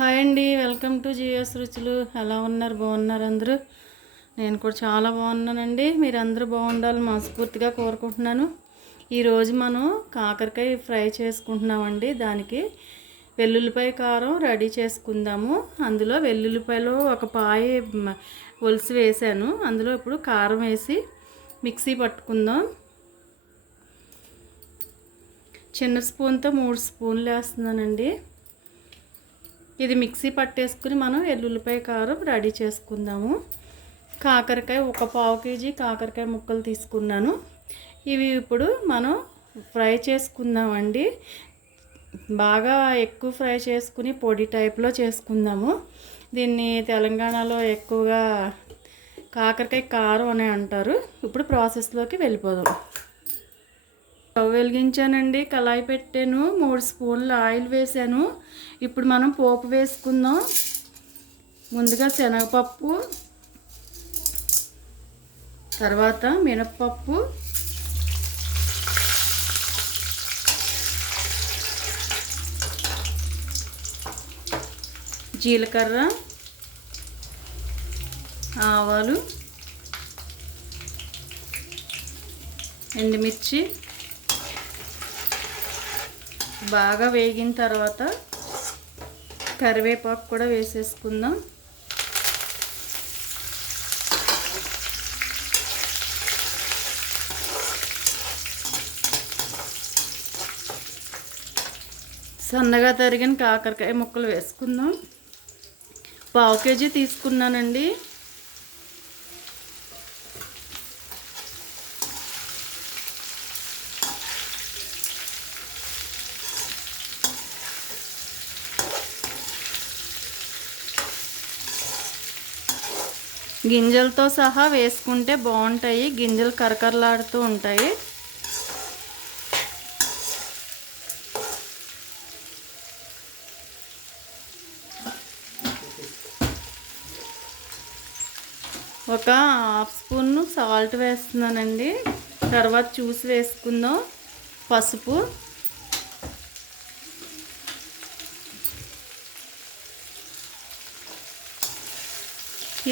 Hi అండి, welcome to GS రుచులు. ఎలా ఉన్నారు? బాగున్నారు అందరూ? నేను కూడా చాలా బాగున్నానండి. మీరు అందరూ బాగుండాలని మనస్ఫూర్తిగా కోరుకుంటున్నాను. ఈరోజు మనం కాకరకాయ ఫ్రై చేసుకుంటున్నామండి. దానికి వెల్లుల్లిపాయ కారం రెడీ చేసుకుందాము. అందులో వెల్లుల్లిపాయలు ఒక పాయ ఒలిసి వేసాను. అందులో ఇప్పుడు కారం వేసి మిక్సీ పట్టుకుందాం. చిన్న స్పూన్తో 3 స్పూన్లు వేస్తున్నానండి. ఇది మిక్సీ పట్టేసుకుని మనం వెల్లుల్లిపాయ కారం రెడీ చేసుకుందాము. కాకరకాయ ఒక పావు కేజీ కాకరకాయ ముక్కలు తీసుకున్నాను. ఇవి ఇప్పుడు మనం ఫ్రై చేసుకుందామండి. బాగా ఎక్కువ ఫ్రై చేసుకుని పొడి టైప్లో చేసుకుందాము. దీన్ని తెలంగాణలో ఎక్కువగా కాకరకాయ కారం అని అంటారు. ఇప్పుడు ప్రాసెస్లోకి వెళ్ళిపోదాం. స్టవ్ వెలిగించానండి, కళాయి పెట్టాను, 3 స్పూన్లు ఆయిల్ వేసాను. ఇప్పుడు మనం పోపు వేసుకుందాం. ముందుగా శనగపప్పు, తర్వాత మినప్పప్పు, జీలకర్ర, ఆవాలు, ఎండుమిర్చి బాగా వేగిన తర్వాత కరివేపాకు కూడా వేసేసుకుందాం. సన్నగా తరిగిన కాకరకాయ ముక్కలు వేసుకుందాం. పావు కేజీ తీసుకున్నానండి. గింజలతో సహా వేసుకుంటే బాగుంటాయి. గింజలు కరకరలాడుతూ ఉంటాయి. ఒక హాఫ్ స్పూన్ సాల్ట్ వేస్తున్నానండి. తర్వాత చూసి వేసుకుందాం. పసుపు,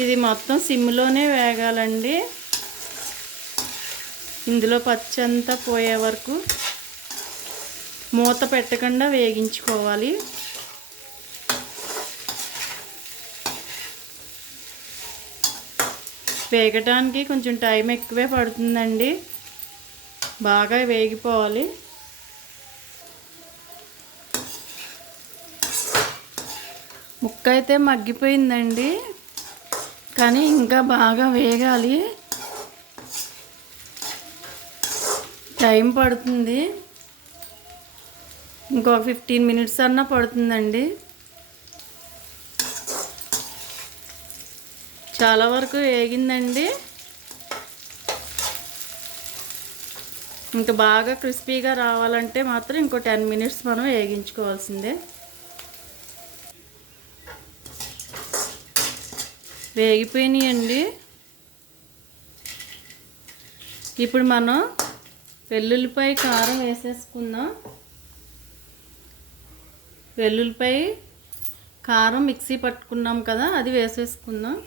ఇది మొత్తం సిమ్లోనే వేగాలండి. ఇందులో పచ్చంతా పోయే వరకు మూత పెట్టకుండా వేగించుకోవాలి. వేగటానికి కొంచెం టైం ఎక్కువే పడుతుందండి. బాగా వేగిపోవాలి. ముక్క అయితే మగ్గిపోయిందండి, కానీ ఇంకా బాగా వేగాలి. టైం పడుతుంది. ఇంకొక 15 మినిట్స్ అన్నా పడుతుందండి. చాలా వరకు వేగిందండి. ఇంకా బాగా క్రిస్పీగా రావాలంటే మాత్రం ఇంకో 10 మినిట్స్ మనం వేగించుకోవాల్సిందే. వేగిపోయినాయండి. ఇప్పుడు మనం వెల్లుల్లిపాయ కారం వేసేసుకుందాం. వెల్లుల్లిపాయ కారం మిక్సీ పట్టుకున్నాం కదా, అది వేసేసుకుందాం.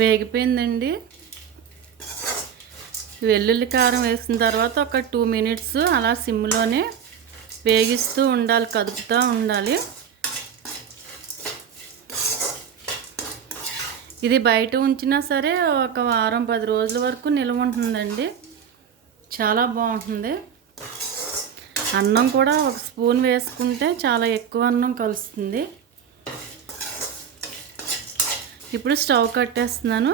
వేగిపోయిందండి. వెల్లుల్లి కారం వేసిన తర్వాత ఒక 2 మినిట్స్ అలా సిమ్లోనే వేగిస్తూ ఉండాలి, కదుపుతూ ఉండాలి. ఇది బయట ఉంచినా సరే ఒక వారం 10 రోజుల వరకు నిల్వ ఉంటుందండి. చాలా బాగుంటుంది. అన్నం కూడా ఒక స్పూన్ వేసుకుంటే చాలా ఎక్కువ అన్నం కలుస్తుంది. ఇప్పుడు స్టవ్ కట్టేస్తున్నాను.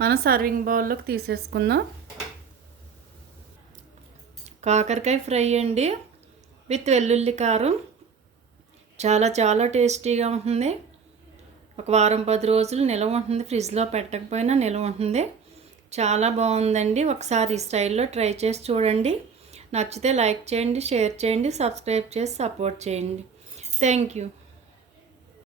మనం సర్వింగ్ బౌల్లోకి తీసేసుకుందాం. కాకరకాయ ఫ్రై అండి విత్ వెల్లుల్లి కారం. చాలా చాలా టేస్టీగా ఉంటుంది. ఒక వారం 10 రోజులు నిల్వ ఉంటుంది, ఫ్రిడ్జ్లో పెట్టకపోయినా నిల్వ ఉంటుంది. చాలా బాగుందండి. ఒకసారి ఈ స్టైల్లో ట్రై చేసి చూడండి. నచ్చితే లైక్ చేయండి, షేర్ చేయండి, సబ్స్క్రైబ్ చేసి సపోర్ట్ చేయండి. Thank you.